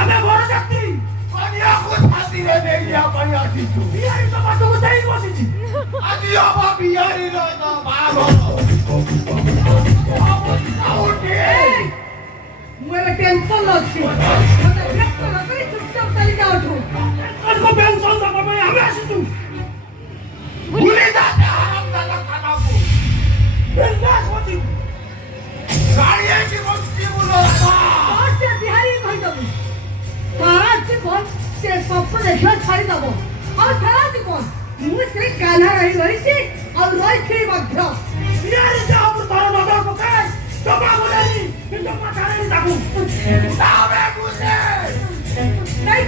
ଆମେ ବର ଯାତ୍ରୀ କନ୍ୟାକୁ ଛାତିରେ ନେଇଯିବା ପାଇଁ ଆସିଛୁ। ବିହାରୀ ତ ବାଟକୁ ଯାଇ ବସିଛି। ଆଜି ହବ ବିହାରୀର ତ ବାହାଘର। ମୁଁ ଏବେ ଟେନସନ୍ ଅଛି। ମୋତେ ବ୍ୟସ୍ତ ନ କରି ଚୁପଚାପ ଚାଲି ଯାଉଛୁ। ଟେନସନ୍ ଦବା ପାଇଁ ଆମେ ଆସିଛୁ। ଭୁଲି ଯାଆନ୍ତି ଆରାମଦାୟକ ଖାନାକୁ। ବିନ୍ଦାସ ବସି ଗାଡ଼ି ହେଇକି ବସିବୁ ଲୋ। ସେ ବିହାରୀ କହିଦେବୁ ସାରା ଜୀବନ ସେ ସ୍ୱପ୍ନ ଦେଖିବା ଛାଡ଼ିଦେବ। ଆଉ ସାରା ଜୀବନ ମୁଁ ସେ କାହ୍ନା ରହି ରହିଛି ଆଉ ରହିଥିବି ମଧ୍ୟ। ବିହାରୀ ଯାହା ତାର ନଜର ପକାଏ ଜମା ବୋଲେନି କିନ୍ତୁ ମାଥାରେ ତାକୁ ତାବେ ଗୁସେ ନାଇଁ